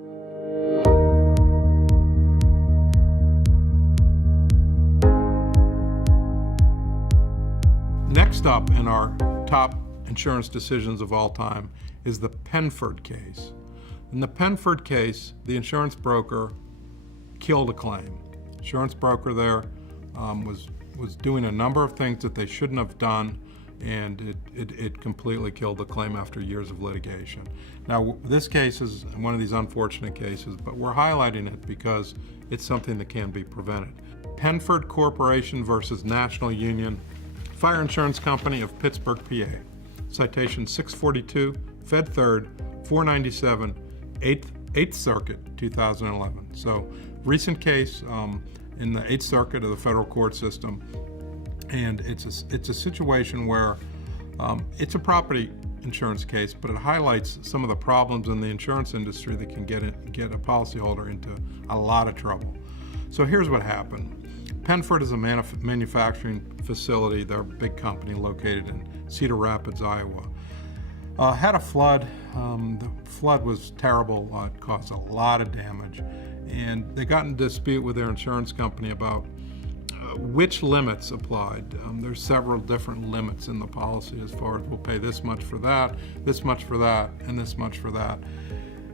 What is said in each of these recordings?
Next up in our top insurance decisions of all time is the Penford case. In the Penford case, the insurance broker killed a claim. Insurance broker there was doing a number of things that they shouldn't have done, and it completely killed the claim after years of litigation. Now, this case is one of these unfortunate cases, but we're highlighting it because it's something that can be prevented. Penford Corporation versus National Union Fire Insurance Company of Pittsburgh, PA. Citation 642, Fed 3rd, 497, 8th Circuit, 2011. So, recent case in the 8th Circuit of the federal court system, and it's a situation where it's a property insurance case, but it highlights some of the problems in the insurance industry that can get a policyholder into a lot of trouble. So here's what happened. Penford is a manufacturing facility. They're a big company located in Cedar Rapids, Iowa. Had a flood. The flood was terrible. It caused a lot of damage. And they got in dispute with their insurance company about which limits applied. There's several different limits in the policy as far as we'll pay this much for that, this much for that, and this much for that.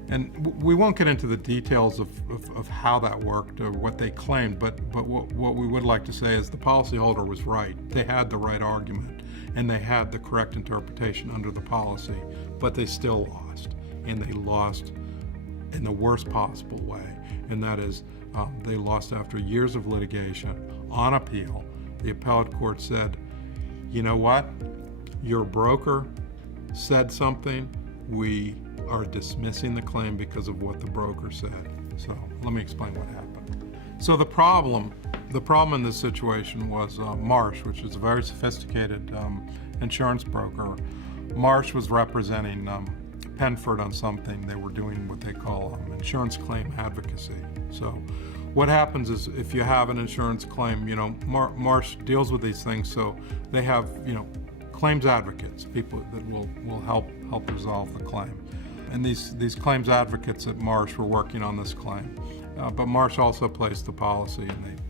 And we won't get into the details of how that worked or what they claimed, but what we would like to say is the policyholder was right. They had the right argument, and they had the correct interpretation under the policy, but they still lost, and they lost in the worst possible way, and that is they lost after years of litigation on appeal. The appellate court said, you know what, your broker said something, we are dismissing the claim because of what the broker said. So let me explain what happened. So the problem in this situation was Marsh, which is a very sophisticated insurance broker. Marsh was representing Penford on something. They were doing what they call insurance claim advocacy. So what happens is if you have an insurance claim, Marsh deals with these things, so they have, claims advocates, people that will help resolve the claim. And these claims advocates at Marsh were working on this claim. But Marsh also placed the policy, and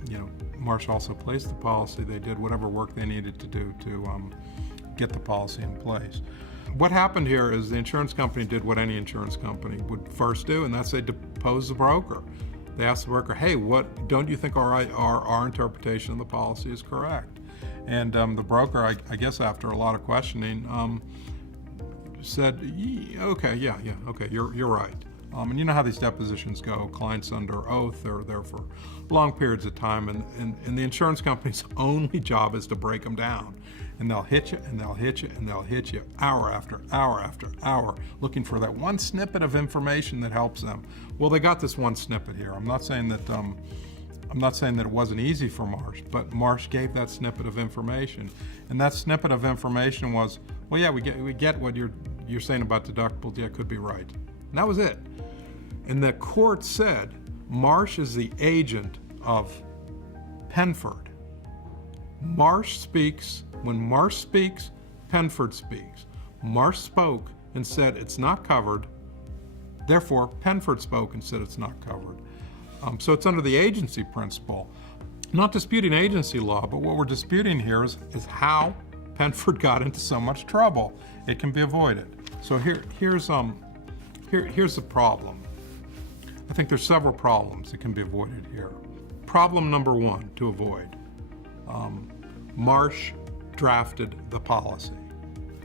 Marsh also placed the policy. They did whatever work they needed to do to get the policy in place. What happened here is the insurance company did what any insurance company would first do, and that's they depose the broker. They asked the broker, hey, what don't you think our interpretation of the policy is correct? And the broker, I guess after a lot of questioning, said, okay, you're right. And you know how these depositions go. Clients under oath, they're there for long periods of time, and the insurance company's only job is to break them down. And they'll hit you, and they'll hit you, and they'll hit you hour after hour after hour, looking for that one snippet of information that helps them. Well, they got this one snippet here. I'm not saying that it wasn't easy for Marsh, but Marsh gave that snippet of information, and that snippet of information was, well, yeah, we get what you're saying about deductibles. Yeah, it could be right. And that was it. And the court said Marsh is the agent of Penford. Marsh speaks. When Marsh speaks, Penford speaks. Marsh spoke and said it's not covered. Therefore, Penford spoke and said it's not covered. So it's under the agency principle. Not disputing agency law, but what we're disputing here is how Penford got into so much trouble. It can be avoided. So here's the problem. I think there's several problems that can be avoided here. Problem number one to avoid. Marsh drafted the policy.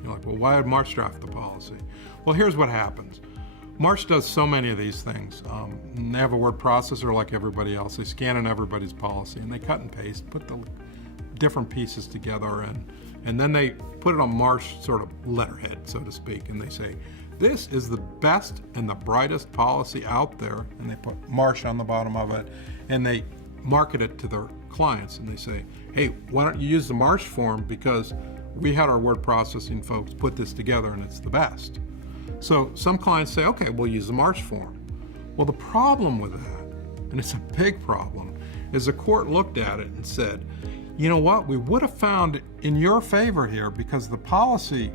You're like, well, why did Marsh draft the policy? Well, here's what happens. Marsh does so many of these things. They have a word processor like everybody else. They scan in everybody's policy, and they cut and paste, put the different pieces together, and then they put it on Marsh sort of letterhead, so to speak, and they say, this is the best and the brightest policy out there, and they put Marsh on the bottom of it, and they market it to their clients, and they say, hey, why don't you use the Marsh form, because we had our word processing folks put this together and it's the best. So some clients say, okay, we'll use the Marsh form. Well, the problem with that, and it's a big problem, is the court looked at it and said, you know what, we would have found in your favor here because the policy,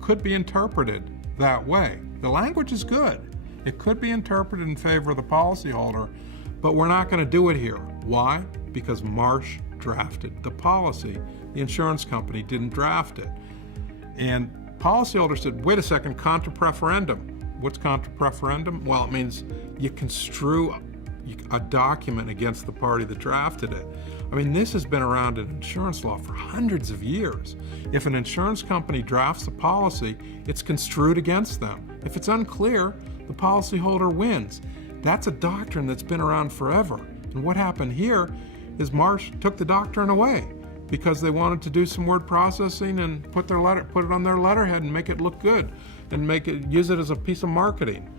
could be interpreted that way. The language is good. It could be interpreted in favor of the policyholder, but we're not going to do it here. Why? Because Marsh drafted the policy. The insurance company didn't draft it. And policyholder said, wait a second, contra preferendum. What's contra preferendum? Well, it means you construe a document against the party that drafted it. I mean, this has been around in insurance law for hundreds of years. If an insurance company drafts a policy, it's construed against them. If it's unclear, the policyholder wins. That's a doctrine that's been around forever. And what happened here is Marsh took the doctrine away because they wanted to do some word processing and put it on their letterhead and make it look good and use it as a piece of marketing.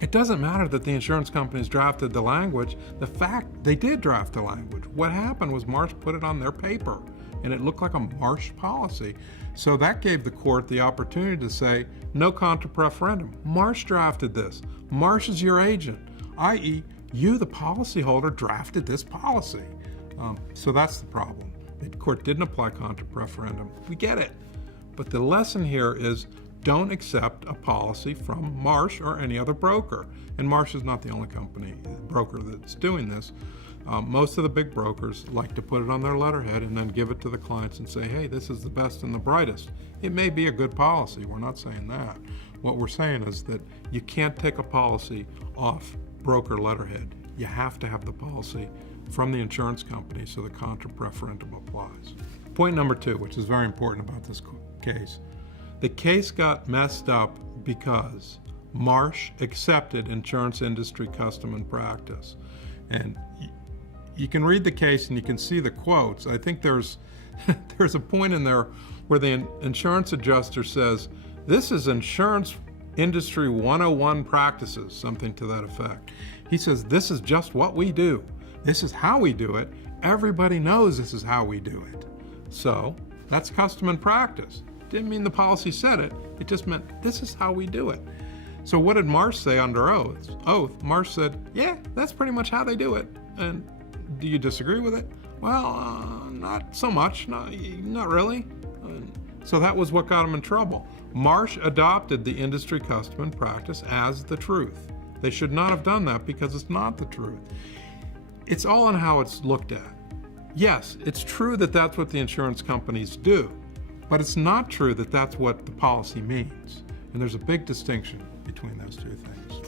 It doesn't matter that the insurance companies drafted the language. The fact they did draft the language. What happened was Marsh put it on their paper and it looked like a Marsh policy. So that gave the court the opportunity to say, no contra preferendum. Marsh drafted this. Marsh is your agent, i.e., you, the policyholder, drafted this policy. So that's the problem. The court didn't apply contra preferendum. We get it. But the lesson here is don't accept a policy from Marsh or any other broker. And Marsh is not the only broker that's doing this. Most of the big brokers like to put it on their letterhead and then give it to the clients and say, hey, this is the best and the brightest. It may be a good policy. We're not saying that. What we're saying is that you can't take a policy off broker letterhead. You have to have the policy from the insurance company so the contra preferendum applies. Point number 2, which is very important about this case. The case got messed up because Marsh accepted insurance industry custom and practice. And you can read the case and you can see the quotes. I think there's a point in there where the insurance adjuster says, this is insurance industry 101 practices, something to that effect. He says, this is just what we do. This is how we do it. Everybody knows this is how we do it. So that's custom and practice. Didn't mean the policy said it. It just meant this is how we do it. So what did Marsh say under oath? Marsh said, yeah, that's pretty much how they do it. And do you disagree with it? Well, not so much. Not really. So that was what got him in trouble. Marsh adopted the industry custom and practice as the truth. They should not have done that because it's not the truth. It's all in how it's looked at. Yes, it's true that that's what the insurance companies do, but it's not true that that's what the policy means. And there's a big distinction between those two things.